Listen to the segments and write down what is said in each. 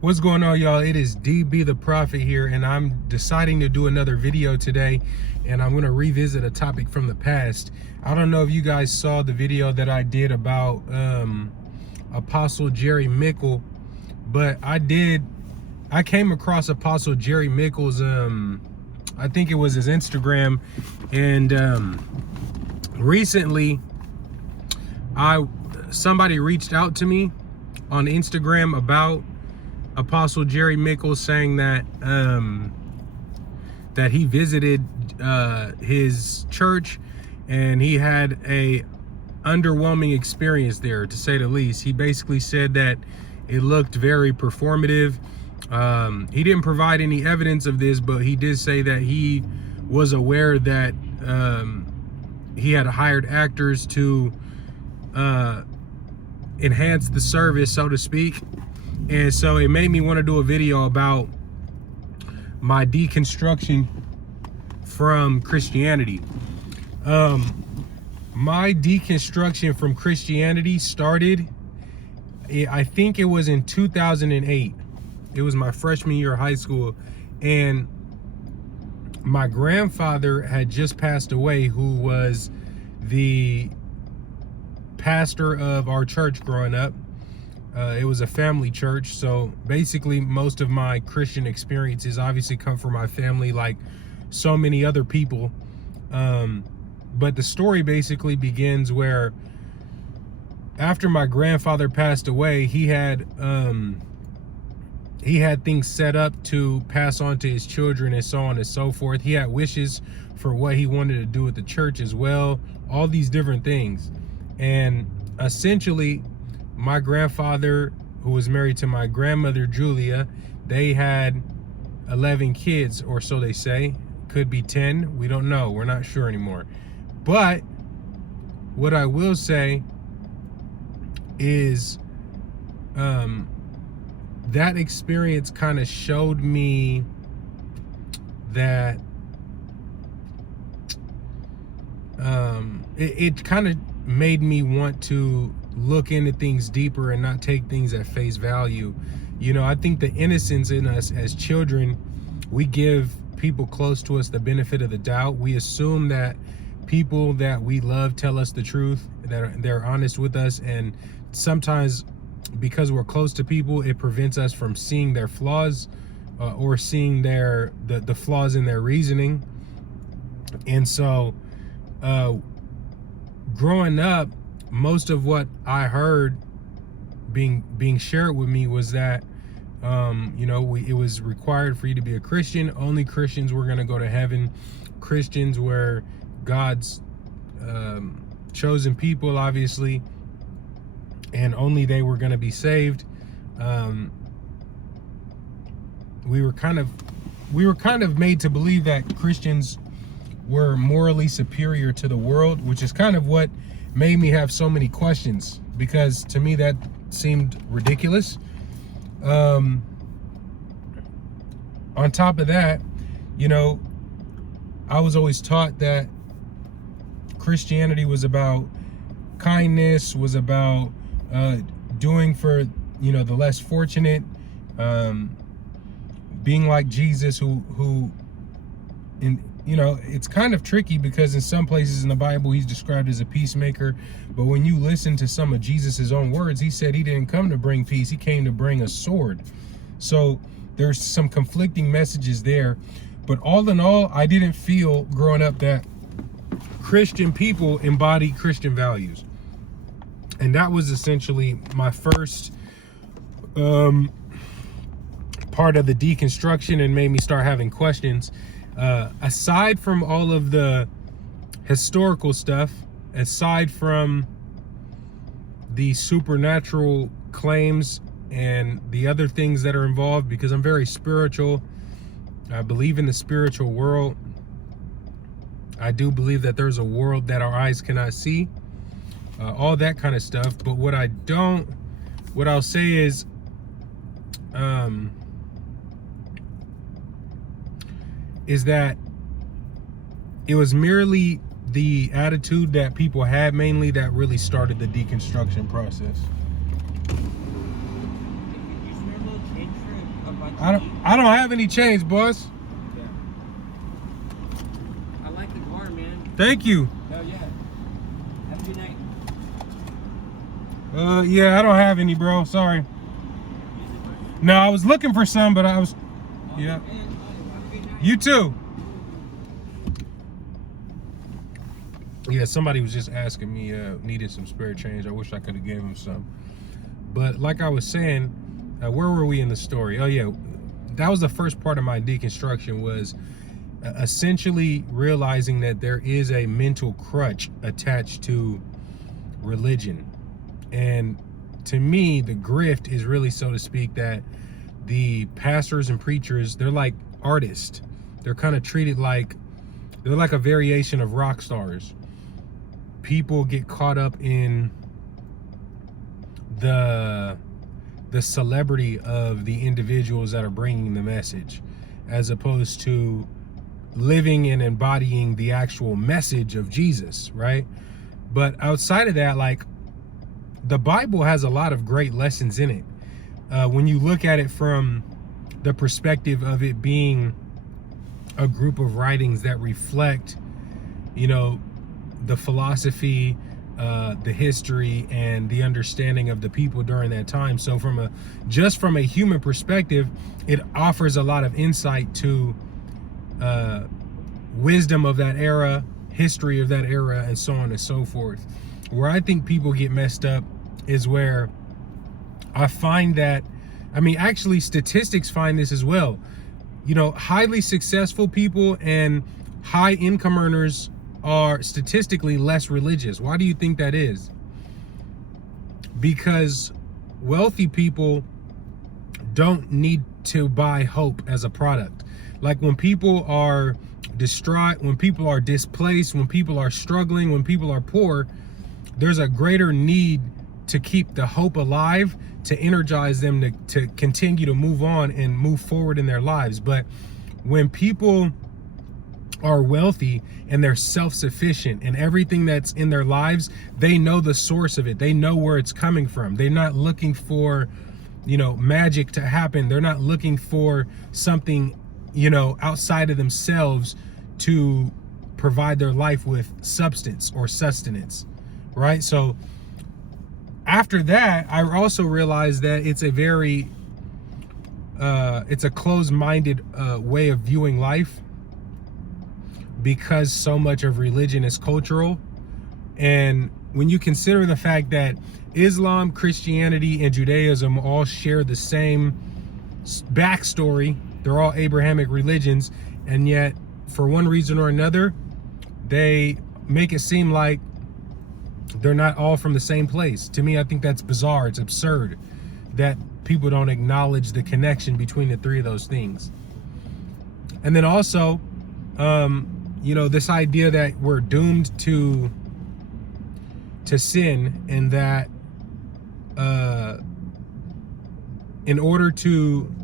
What's going on, y'all? It is DB the Prophet here, and I'm deciding to do another video today, and I'm going to revisit a topic from the past. I don't know if you guys saw the video that I did about Apostle Jerry Mickle, but I came across Apostle Jerry Mickle's I think it was his Instagram, and recently somebody reached out to me on Instagram about Apostle Jerry Mickle, saying that that he visited his church and he had a underwhelming experience there, to say the least. He basically said that it looked very performative. He didn't provide any evidence of this, but he did say that he was aware that he had hired actors to enhance the service, so to speak. And so it made me want to do a video about my deconstruction from Christianity. My deconstruction from Christianity started, I think it was in 2008. It was my freshman year of high school, and my grandfather had just passed away, who was the pastor of our church growing up. It was a family church, so basically most of my Christian experiences obviously come from my family, like so many other people. But the story basically begins where, after my grandfather passed away, he had things set up to pass on to his children and so on and so forth. He had wishes for what he wanted to do with the church as well, all these different things. And essentially, my grandfather, who was married to my grandmother Julia, they had 11 kids, or so they say. Could be 10, we don't know, we're not sure anymore. But what I will say is that experience kind of showed me that it kind of made me want to look into things deeper and not take things at face value. You know, I think the innocence in us as children, we give people close to us the benefit of the doubt. We assume that people that we love tell us the truth, that they're honest with us, and sometimes because we're close to people, it prevents us from seeing their flaws or seeing the flaws in their reasoning. And so growing up, most of what I heard being shared with me was that you know, it was required for you to be a Christian. Only Christians were going to go to heaven. Christians were God's chosen people, obviously, and only they were going to be saved. We were kind of made to believe that Christians were morally superior to the world, which is kind of what made me have so many questions, because to me that seemed ridiculous. On top of that, you know, I was always taught that Christianity was about kindness, was about doing for, you know, the less fortunate, being like Jesus, who you know, it's kind of tricky because in some places in the Bible he's described as a peacemaker, but when you listen to some of Jesus's own words, he said he didn't come to bring peace, he came to bring a sword. So there's some conflicting messages there. But all in all, I didn't feel growing up that Christian people embody Christian values. And that was essentially my first part of the deconstruction, and made me start having questions. Aside from all of the historical stuff, aside from the supernatural claims and the other things that are involved, because I'm very spiritual, I believe in the spiritual world. I do believe that there's a world that our eyes cannot see, all that kind of stuff. But what I'll say is, that it was merely the attitude that people had mainly that really started the deconstruction process. You smell a little change for I don't have any change, boss. Yeah. I like the car, man. Thank you. Hell yeah. Have a good night. Yeah, I don't have any, bro. Sorry. No, I was looking for some, but I was. Yeah. You too. Yeah, somebody was just asking me, needed some spare change. I wish I could have gave him some. But like I was saying, where were we in the story? Oh yeah, that was the first part of my deconstruction, was essentially realizing that there is a mental crutch attached to religion. And to me, the grift is really, so to speak, that the pastors and preachers, they're like artists. They're kind of treated like, they're like a variation of rock stars. People get caught up in the celebrity of the individuals that are bringing the message, as opposed to living and embodying the actual message of Jesus, right? But outside of that, like, the Bible has a lot of great lessons in it. When you look at it from the perspective of it being a group of writings that reflect, you know, the philosophy, the history, and the understanding of the people during that time. So from a human perspective, it offers a lot of insight to wisdom of that era, history of that era, and so on and so forth. Where I think people get messed up is where I find that, I mean, actually statistics find this as well. You know, highly successful people and high income earners are statistically less religious. Why do you think that is? Because wealthy people don't need to buy hope as a product. Like, when people are distraught, when people are displaced, when people are struggling, when people are poor, there's a greater need to keep the hope alive, to energize them to continue to move on and move forward in their lives. But when people are wealthy and they're self-sufficient, and everything that's in their lives, they know the source of it, they know where it's coming from. They're not looking for, you know, magic to happen. They're not looking for something, you know, outside of themselves to provide their life with substance or sustenance, right? So after that, I also realized that it's a very it's a closed-minded way of viewing life, because so much of religion is cultural. And when you consider the fact that Islam, Christianity, and Judaism all share the same backstory, they're all Abrahamic religions, and yet for one reason or another, they make it seem like they're not all from the same place. To me, I think that's bizarre. It's absurd that people don't acknowledge the connection between the three of those things. And then also, you know, this idea that we're doomed to sin, and that in order to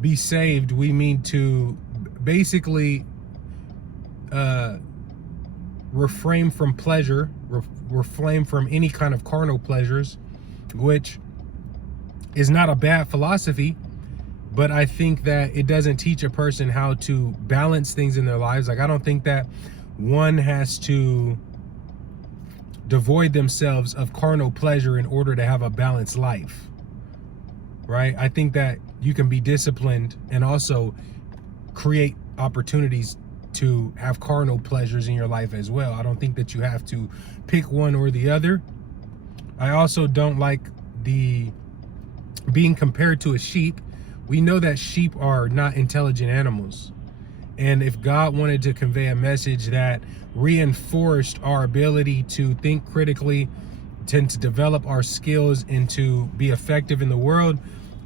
be saved, we need to basically refrain from pleasure, refrain from any kind of carnal pleasures, which is not a bad philosophy. But I think that it doesn't teach a person how to balance things in their lives. Like, I don't think that one has to devoid themselves of carnal pleasure in order to have a balanced life, right? I think that you can be disciplined and also create opportunities to have carnal pleasures in your life as well. I don't think that you have to pick one or the other. I also don't like the being compared to a sheep. We know that sheep are not intelligent animals. And if God wanted to convey a message that reinforced our ability to think critically, to develop our skills, and to be effective in the world,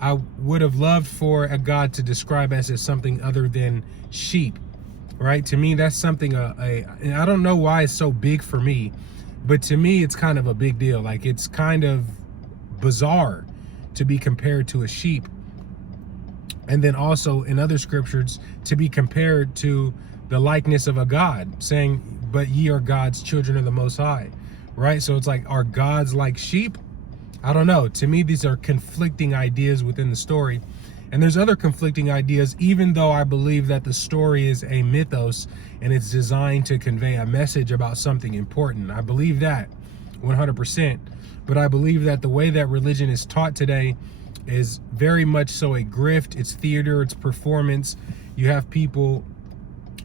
I would have loved for a God to describe us as something other than sheep, right? To me, that's something, and I don't know why it's so big for me, but to me, it's kind of a big deal. Like, it's kind of bizarre to be compared to a sheep. And then also in other scriptures, to be compared to the likeness of a God, saying, but ye are God's children of the Most High, right? So it's like, are gods like sheep? I don't know. To me, these are conflicting ideas within the story. And there's other conflicting ideas, even though I believe that the story is a mythos and it's designed to convey a message about something important. I believe that 100%. But I believe that the way that religion is taught today is very much so a grift. It's theater, it's performance. You have people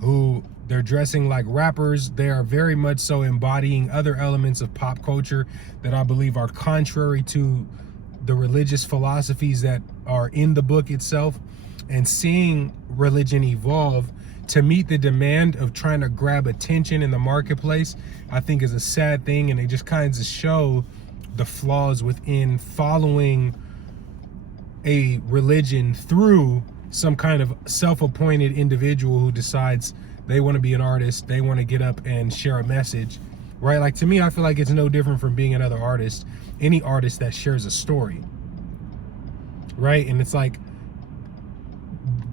who they're dressing like rappers. They are very much so embodying other elements of pop culture that I believe are contrary to the religious philosophies that are in the book itself. And seeing religion evolve to meet the demand of trying to grab attention in the marketplace, I think is a sad thing. And it just kind of show the flaws within following a religion through some kind of self-appointed individual who decides they want to be an artist, they want to get up and share a message, right? Like, to me, I feel like it's no different from being another artist, any artist that shares a story, right? And it's like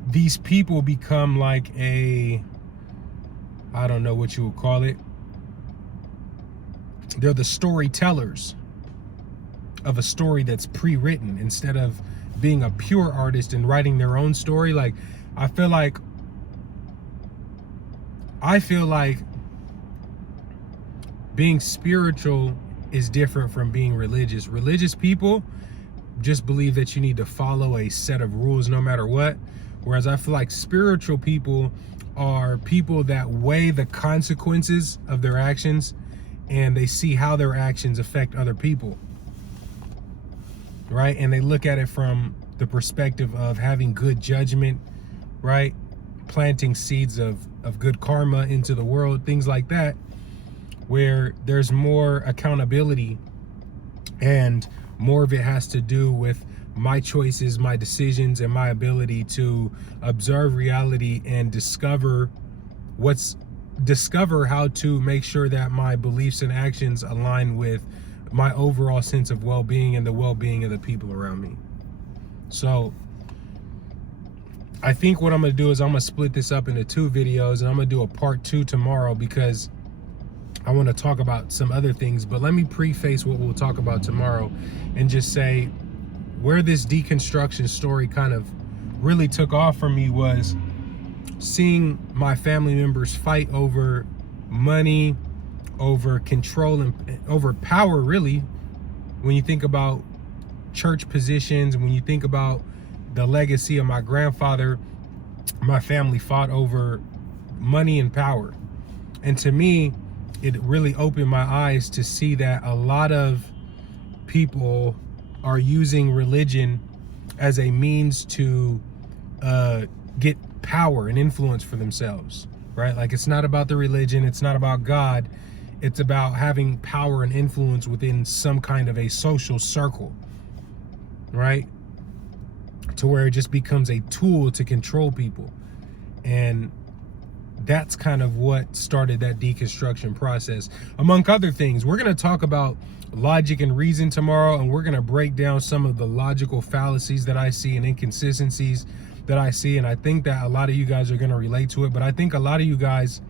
these people become like I don't know what you would call it. They're the storytellers of a story that's pre-written instead of being a pure artist and writing their own story. Like, I feel like being spiritual is different from being religious. Religious people just believe that you need to follow a set of rules no matter what. Whereas I feel like spiritual people are people that weigh the consequences of their actions and they see how their actions affect other people, right? And they look at it from the perspective of having good judgment, right? Planting seeds of good karma into the world, things like that, where there's more accountability and more of it has to do with my choices, my decisions, and my ability to observe reality and discover how to make sure that my beliefs and actions align with my overall sense of well-being and the well-being of the people around me. So I think what I'm going to do is I'm going to split this up into 2 videos, and I'm going to do a part 2 tomorrow because I want to talk about some other things. But let me preface what we'll talk about tomorrow and just say where this deconstruction story kind of really took off for me was seeing my family members fight over money, over control, and over power, really. When you think about church positions, when you think about the legacy of my grandfather, my family fought over money and power. And to me, it really opened my eyes to see that a lot of people are using religion as a means to get power and influence for themselves, right? Like, it's not about the religion, it's not about God, it's about having power and influence within some kind of a social circle, right? To where it just becomes a tool to control people. And that's kind of what started that deconstruction process. Among other things, we're going to talk about logic and reason tomorrow, and we're going to break down some of the logical fallacies that I see and inconsistencies that I see. And I think that a lot of you guys are going to relate to it, but I think a lot of you guys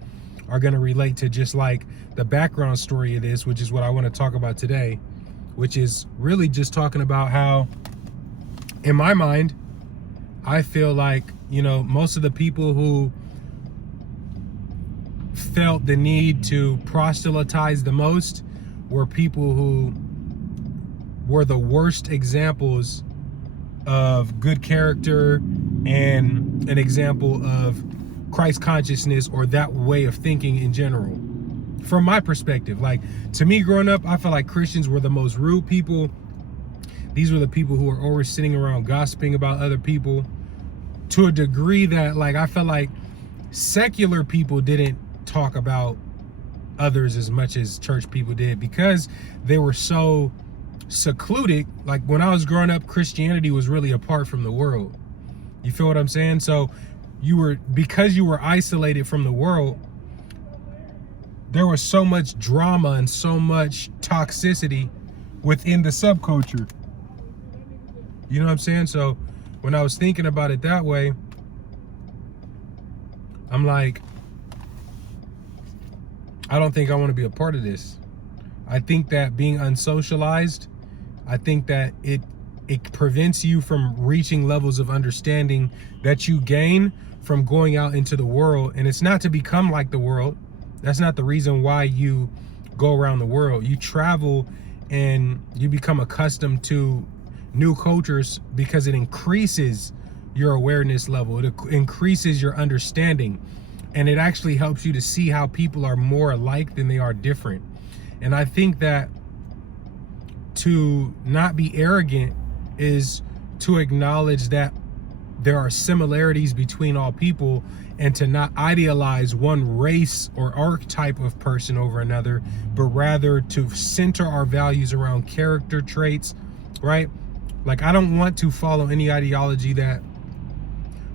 are going to relate to just like the background story of this, which is what I want to talk about today, which is really just talking about how, in my mind, I feel like, you know, most of the people who felt the need to proselytize the most were people who were the worst examples of good character and an example of Christ consciousness or that way of thinking in general. From my perspective, like, to me growing up, I felt like Christians were the most rude people. These were the people who were always sitting around gossiping about other people to a degree that, like, I felt like secular people didn't talk about others as much as church people did because they were so secluded. Like, when I was growing up, Christianity was really apart from the world. You feel what I'm saying? So because you were isolated from the world, there was so much drama and so much toxicity within the subculture. You know what I'm saying? So when I was thinking about it that way, I'm like, I don't think I want to be a part of this. I think that being unsocialized, I think that it it prevents you from reaching levels of understanding that you gain from going out into the world. And it's not to become like the world. That's not the reason why you go around the world. You travel and you become accustomed to new cultures because it increases your awareness level. It increases your understanding, and it actually helps you to see how people are more alike than they are different. And I think that to not be arrogant is to acknowledge that there are similarities between all people, and to not idealize one race or archetype of person over another, but rather to center our values around character traits, right? Like, I don't want to follow any ideology that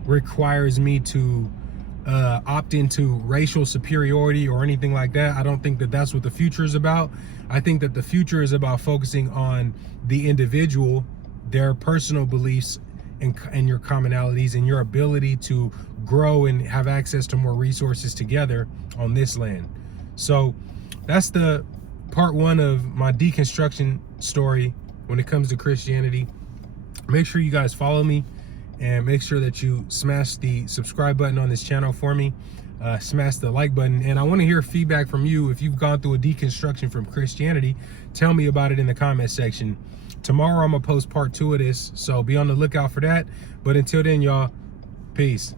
requires me to opt into racial superiority or anything like that. I don't think that that's what the future is about. I think that the future is about focusing on the individual, their personal beliefs, and your commonalities, and your ability to grow and have access to more resources together on this land. So that's the part one of my deconstruction story when it comes to Christianity. Make sure you guys follow me, and make sure that you smash the subscribe button on this channel for me. Smash the like button. And I want to hear feedback from you. If you've gone through a deconstruction from Christianity, tell me about it in the comment section. Tomorrow I'm gonna post part 2 of this, so be on the lookout for that. But until then, y'all, peace.